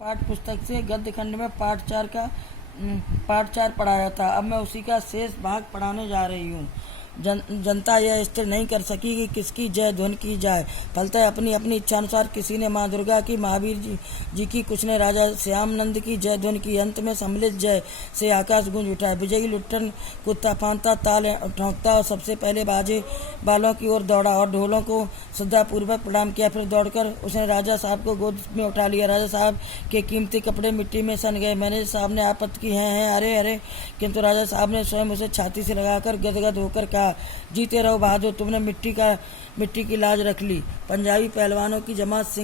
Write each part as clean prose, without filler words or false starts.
पाठ पुस्तक से गद्य खंड में पाठ 4 पढ़ाया था। अब मैं उसी का शेष भाग पढ़ाने जा रही हूँ। जनता यह स्थिर नहीं कर सकी कि किसकी जय ध्वनि की जाए। फलतः अपनी अपनी इच्छानुसार किसी ने माँ दुर्गा की, महावीर जी की, कुछ ने राजा श्यामनंद की जय ध्वनि की। अंत में सम्मिलित जय से आकाश गूंज उठा। विजयी लुट्ठन कुत्ता फांदता, ताल ठोंकता और सबसे पहले बाजे बालों की ओर दौड़ा और ढोलों को श्रद्धापूर्वक प्रणाम किया। फिर दौड़कर उसने राजा साहब को गोद में उठा लिया। राजा साहब के कीमती कपड़े मिट्टी में सन गए। मैनेजर साहब ने आपत्ति की, हैं अरे अरे, किंतु राजा साहब ने स्वयं उसे छाती से लगाकर गदगद होकर कहा, जीते रहो बहादुर, तुमने मिट्टी की लाज रख ली। पंजाबी पहलवानों की जमात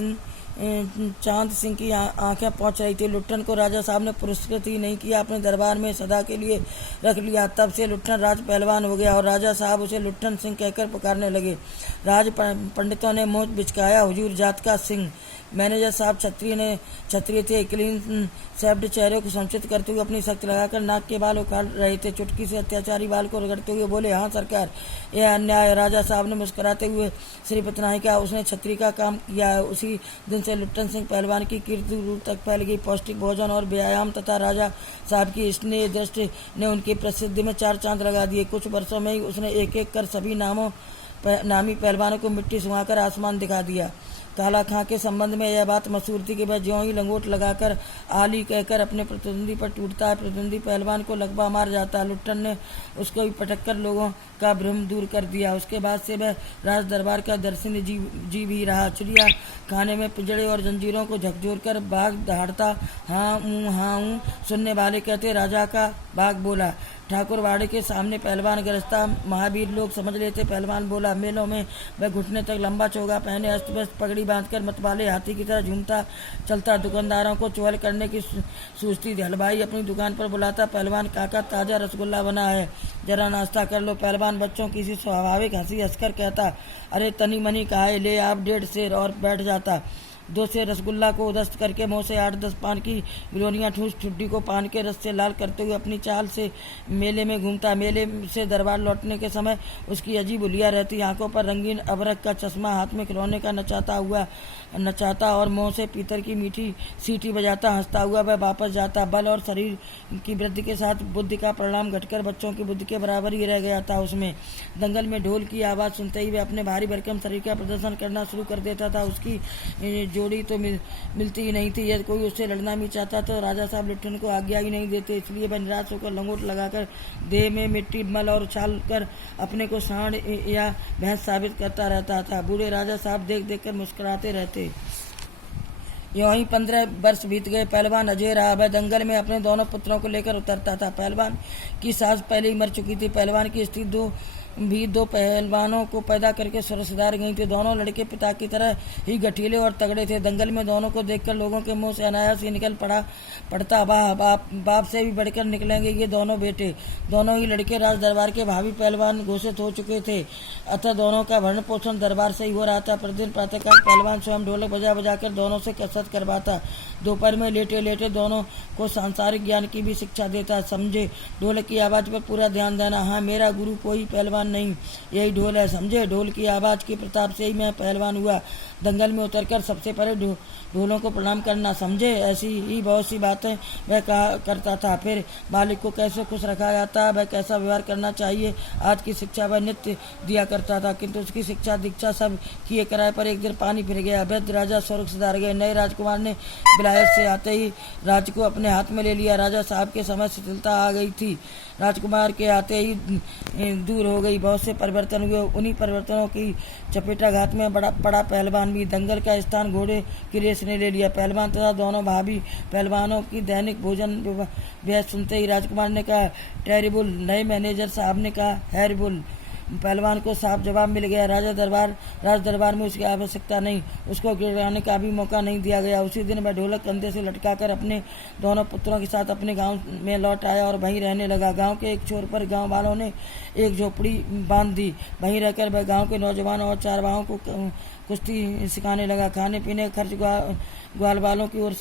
चांद सिंह की आंखें पहुंच रही थी। लुट्ठन को राजा साहब ने पुरस्कृत ही नहीं किया, अपने दरबार में सदा के लिए रख लिया। तब से लुट्ठन राज पहलवान हो गया और राजा साहब उसे लुट्ठन सिंह कहकर पुकारने लगे। राज पंडितों ने मुंह बिचकाया, हुजूर जात का सिंह। मैनेजर साहब क्षत्रिय थे। क्लीन शेव्ड चेहरे को संचित करते हुए अपनी सख्त लगाकर नाक के बाल उखाड़ रहे थे। चुटकी से अत्याचारी बाल को रगड़ते हुए बोले, हाँ सरकार, यह अन्याय। राजा साहब ने मुस्कुराते हुए श्री पतनाही कहा, उसने छत्री का काम किया है। उसी दिन से लुट्ठन सिंह पहलवान की कीर्ति दूर तक फैल गई। पौष्टिक भोजन और व्यायाम तथा राजा साहब की स्नेह दृष्टि ने उनकी प्रसिद्धि में 4 चांद लगा दिए। कुछ वर्षों में ही उसने एक एक कर सभी नामी पहलवानों को मिट्टी सुहाकर आसमान दिखा दिया। काला खां के संबंध में यह बात मशहूर थी कि वह ज्यों ही लंगोट लगाकर आली कहकर अपने प्रतिद्वंदी पर टूटता है, प्रतिद्वंदी पहलवान को लकवा मार जाता है। लुट्ठन ने उसको भी पटक कर लोगों का भ्रम दूर कर दिया। उसके बाद से वह राज दरबार का दर्शनीय जीव ही रहा। चिड़िया खाने में पिंजड़े और जंजीरों को झकझोर कर बाघ दहाड़ता, हाँ ऊँ। सुनने वाले कहते, राजा का बाघ बोला। ठाकुरवाड़े के सामने पहलवान गरजता, महावीर लोग समझ लेते पहलवान बोला। मेलों में वह घुटने तक लंबा चोगा पहने अस्त व्यस्त पगड़ी बांधकर मतवाले हाथी की तरह झूमता चलता। दुकानदारों को चौल करने की सूझती थी। हलवाई अपनी दुकान पर बुलाता, पहलवान काका ताजा रसगुल्ला बना है, जरा नाश्ता कर लो। पहलवान बच्चों की सी स्वाभाविक हंसी हंसकर कहता, अरे तनी मनी कहा है, ले आप 1.5 सेर, और बैठ जाता। 2 सेर रसगुल्ला को उदस्त करके मुंह से 8-10 पान की गिलोनियां ठूस ठुड्डी को पान के रस से लाल करते हुए अपनी चाल से मेले में घूमता। मेले से दरबार लौटने के समय उसकी अजीब हुलिया रहती। आंखों पर रंगीन अबरक का चश्मा, हाथ में खिलौने का नचाता और मुंह से पीतल की मीठी सीटी बजाता हंसता हुआ वह वापस जाता। बल और शरीर की वृद्धि के साथ बुद्धि का परिणाम घटकर बच्चों की बुद्धि के बराबर ही रह गया था उसमें। दंगल में ढोल की आवाज़ सुनते ही वह अपने भारी भरकम शरीर का प्रदर्शन करना शुरू कर देता था। उसकी जोड़ी तो मिलती ही नहीं थी। यदि कोई उससे लड़ना भी चाहता तो राजा साहब लुट्ठन को आज्ञा ही नहीं देते। इसलिए वह निराश होकर लंगोट लगाकर देह में मिट्टी मल और उछाल कर अपने को सांड या भैंस साबित करता रहता था। बूढ़े राजा साहब देख देख कर मुस्कुराते रहते। यूं ही 15 वर्ष बीत गए। पहलवान अजय रहा। वह दंगल में अपने दोनों पुत्रों को लेकर उतरता था। पहलवान की सास पहले ही मर चुकी थी। पहलवान की स्त्री दो पहलवानों को पैदा करके सुधार गई थी। दोनों लड़के पिता की तरह ही गठीले और तगड़े थे। दंगल में दोनों को देखकर लोगों के मुंह से अनायास ही निकल पड़ता, वाह, बाप से भी बढ़कर निकलेंगे ये दोनों बेटे। दोनों ही लड़के राज दरबार के भावी पहलवान घोषित हो चुके थे। अतः दोनों का भरण पोषण दरबार से ही हो रहा था। प्रतिदिन प्रातःकाल पहलवान स्वयं ढोलक बजा बजाकर दोनों से कसरत करवाता। दोपहर में लेटे लेटे दोनों को सांसारिक ज्ञान की भी शिक्षा देता। समझे, ढोलक की आवाज पर पूरा ध्यान देना। हाँ, मेरा गुरु कोई पहलवान नहीं, यही ढोल है, समझे। ढोल की आवाज के प्रताप से ही मैं पहलवान हुआ। दंगल में उतरकर सबसे पहले ढोलों को प्रणाम करना, समझे। ऐसी ही बहुत सी बातें वह कहा करता था। फिर मालिक को कैसे खुश रखा जाता, वह कैसा व्यवहार करना चाहिए, आज की शिक्षा वह नित्य दिया करता था। किंतु उसकी शिक्षा दीक्षा सब किए कराए पर एक दिन पानी फिर गया। वृद्ध राजा स्वर्ग सिधार गए। नए राजकुमार ने विलायत से आते ही राज्य को अपने हाथ में ले लिया। राजा साहब के समय शिथिलता आ गई थी। राजकुमार के आते ही दूर हो गई। बहुत से परिवर्तन हुए। उन्हीं परिवर्तनों की चपेटाघात में बड़ा पहलवान भी। दंगल का स्थान घोड़े की रेस ने ले लिया। पहलवान तथा दोनों भाभी पहलवानों की दैनिक भोजन व्यय सुनते ही राजकुमार ने कहा, टेरिबल। नए मैनेजर साहब ने कहा, हैरिबल। पहलवान को साफ जवाब मिल गया। राज दरबार में उसकी आवश्यकता नहीं, उसको गिराने का भी मौका नहीं दिया गया। उसी दिन वह ढोलक कंधे से लटकाकर अपने दोनों पुत्रों के साथ अपने गांव में लौट आया और वहीं रहने लगा। गांव के एक छोर पर गांव वालों ने एक झोपड़ी बांध दी। वहीं रहकर वह गांव के नौजवानों और चारवाहों को कुश्ती सिखाने लगा। खाने पीने का खर्च गांव वालों की ओर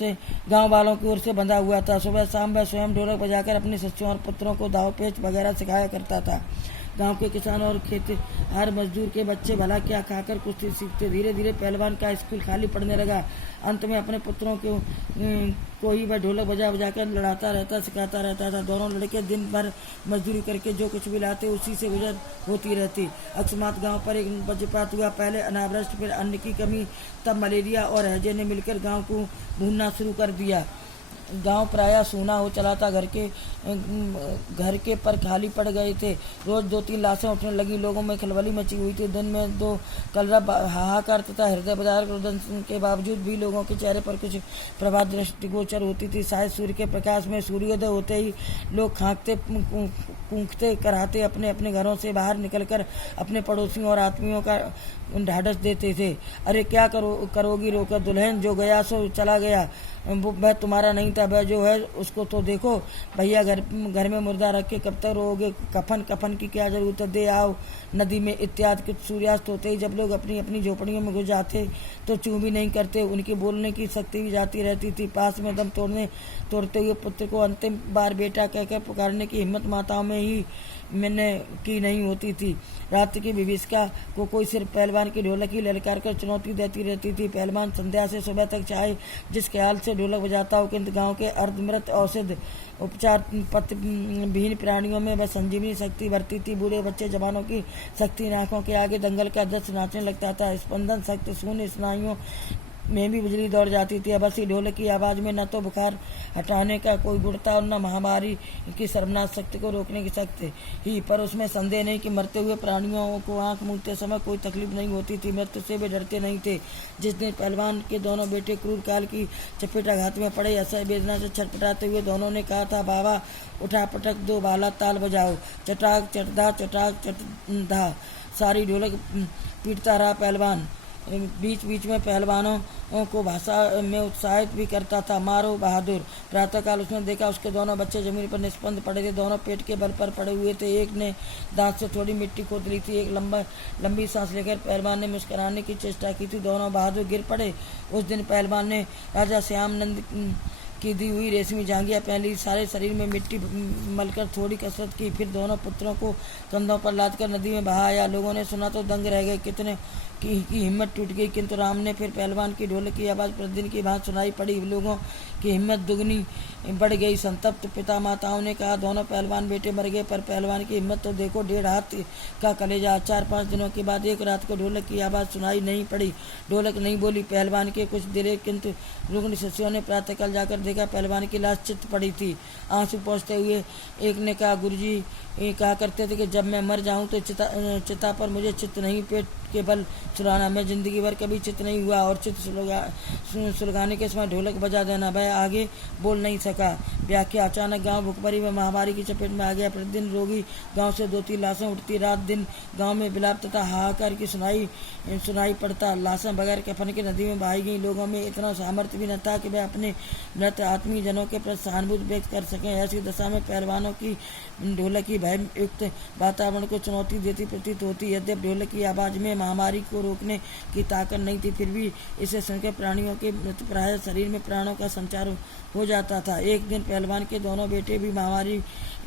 से बंधा हुआ था। सुबह शाम वह स्वयं ढोलक बजाकर अपने शिष्यों और पुत्रों को दाव पेच वगैरह सिखाया करता था। गांव के किसान और खेत हर मजदूर के बच्चे भला क्या खाकर कुश्ती सीखते। धीरे धीरे पहलवान का स्कूल खाली पड़ने लगा। अंत में अपने पुत्रों को ही वह ढोलक बजा बजा कर लड़ाता रहता, सिखाता रहता था। दोनों लड़के दिन भर मजदूरी करके जो कुछ भी लाते उसी से गुजर होती रहती। अकस्मात गांव पर एक वज्रपात हुआ। पहले अनावृष्टि, फिर अन्न की कमी, तब मलेरिया और हैजे ने मिलकर गांव को भूनना शुरू कर दिया। गांव प्रायः सूना हो चला था। घर के पर खाली पड़ गए थे। रोज 2-3 लाशें उठने लगी। लोगों में खलबली मची हुई थी। दिन में 2 कलरब हाहाकार तथा हृदय बजार रुदन के बावजूद भी लोगों के चेहरे पर कुछ प्रभात दृष्टिगोचर होती थी। शायद सूर्य के प्रकाश में सूर्योदय होते ही लोग खांकते कूकते कराहते अपने अपने घरों से बाहर निकलकर अपने पड़ोसियों और आत्मियों का ढाढ़स देते थे। अरे क्या करोगी रोकर, दुल्हन जो गया सो चला गया, वह तुम्हारा नहीं था, वह जो है उसको तो देखो। भैया घर में मुर्दा रख के कब तक रहोगे, कफन की क्या जरूरत है, दे आओ नदी में इत्यादि। कुछ सूर्यास्त होते ही जब लोग अपनी अपनी झोपड़ियों में घुस जाते तो चूं भी नहीं करते। उनकी बोलने की शक्ति भी जाती रहती थी। पास में दम तोड़ते हुए पुत्र को अंतिम बार बेटा कहकर पुकारने की हिम्मत माताओं में ही मैंने की नहीं होती थी। रात की विभीषिका को कोई सिर्फ पहलवान की ढोलक ही ललकार कर चुनौती देती रहती थी। पहलवान संध्या से सुबह तक चाहे जिस ख्याल से ढोलक बजाता हो, किंतु गांव के अर्धमृत औषध उपचार पथ विहीन प्राणियों में वह संजीवनी शक्ति भरती थी। बूढ़े बच्चे जवानों की शक्ति आंखों के आगे दंगल का दृश्य नाचने लगता था। स्पंदन शक्ति शून्य स्नायुओं में भी बिजली दौड़ जाती थी। अब असी ढोलक की आवाज में न तो बुखार हटाने का कोई गुण था और न महामारी की सर्वनाश शक्ति को रोकने की शक्ति ही। पर उसमें संदेह नहीं कि मरते हुए प्राणियों को आंख मूंदते समय कोई तकलीफ नहीं होती थी। मृत्यु से वे डरते नहीं थे। जिस दिन पहलवान के दोनों बेटे क्रूर काल की चपेटाघात में पड़े, असह्य वेदना से छटपटाते हुए दोनों ने कहा था, बाबा उठा पटक दो, बाला ताल बजाओ, चटाक चटदा चटाक चटदा। सारी ढोलक पीटता रहा पहलवान। बीच बीच में पहलवानों को भाषा में उत्साहित भी करता था, मारो बहादुर। प्रातःकाल उसने देखा उसके दोनों बच्चे जमीन पर निष्पंद पड़े थे। दोनों पेट के बल पर पड़े हुए थे। एक ने दांत से थोड़ी मिट्टी खोद ली थी। एक लंबी सांस लेकर पहलवान ने मुस्कुराने की चेष्टा की थी। दोनों बहादुर गिर पड़े। उस दिन पहलवान ने राजा श्यामनंद की दी हुई रेशमी जांघिया पहली, सारे शरीर में मिट्टी मलकर थोड़ी कसरत की, फिर दोनों पुत्रों को कंधों पर लादकर नदी में बहाया। लोगों ने सुना तो दंग रह गए, कितने की हिम्मत टूट गई। किंतु राम ने फिर पहलवान की ढोलक की आवाज़ प्रतिदिन की भांति सुनाई पड़ी। लोगों की हिम्मत दुगनी बढ़ गई। संतप्त पिता माताओं ने कहा, दोनों पहलवान बेटे मर गए, पर पहलवान की हिम्मत तो देखो, 1.5 हाथ का कलेजा। 4-5 दिनों के बाद एक रात को ढोलक की आवाज़ सुनाई नहीं पड़ी। ढोलक नहीं बोली। पहलवान के कुछ दिले किंतु रुग्ण शिष्यों ने प्रातःकाल जाकर देखा, पहलवान की लाश चित्त पड़ी थी। आंसू पहुँचते हुए एक ने कहा, गुरुजी कहा करते थे कि जब मैं मर जाऊं तो चिता पर मुझे चित्त नहीं, पेट के बल सुलाना। मैं जिंदगी भर कभी चित्त नहीं हुआ और चित्त सुलगाने के समय ढोलक बजा देना। वह आगे बोल नहीं सका। व्याख्या। अचानक गांव भुखमरी व महामारी की चपेट में आ गया। प्रतिदिन रोगी गांव से 2-3 लाशें उठती। रात दिन गांव में विलाप तथा हाहाकार की सुनाई पड़ता। लाशें बगैर कफन के नदी में बहाई गई। लोगों में इतना सामर्थ्य भी न था कि वे अपने मृत आत्मीय जनों के प्रति सहानुभूति व्यक्त कर सकें। ऐसी दशा में पहलवानों की ढोलक की भययुक्त वातावरण को चुनौती देती प्रतीत होती। यद्यपि ढोलक की आवाज में महामारी को रोकने की ताकत नहीं थी, फिर भी इसे सुनकर प्राणियों के मृतप्राय शरीर में प्राणों का संचार हो जाता था। एक दिन पहलवान के दोनों बेटे भी महामारी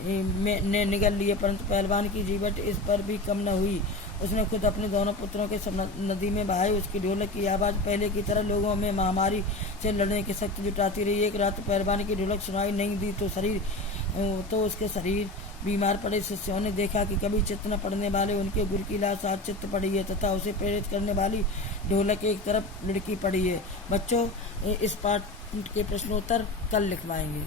ने निगल लिए, परंतु पहलवान की जीवट इस पर भी कम न हुई। उसने खुद अपने दोनों पुत्रों के नदी में बहाए। उसकी ढोलक की आवाज़ पहले की तरह लोगों में महामारी से लड़ने की शक्ति जुटाती रही। एक रात पहलवान की ढोलक सुनाई नहीं दी तो उसके शरीर बीमार पड़े। शिष्यों ने देखा कि कभी चित्त न पड़ने वाले उनके गुरु की लाश आज चित्त पड़ी है तथा उसे प्रेरित करने वाली ढोलक एक तरफ लड़की पड़ी है। बच्चों, इस पाठ के प्रश्नोत्तर कल लिखवाएंगे।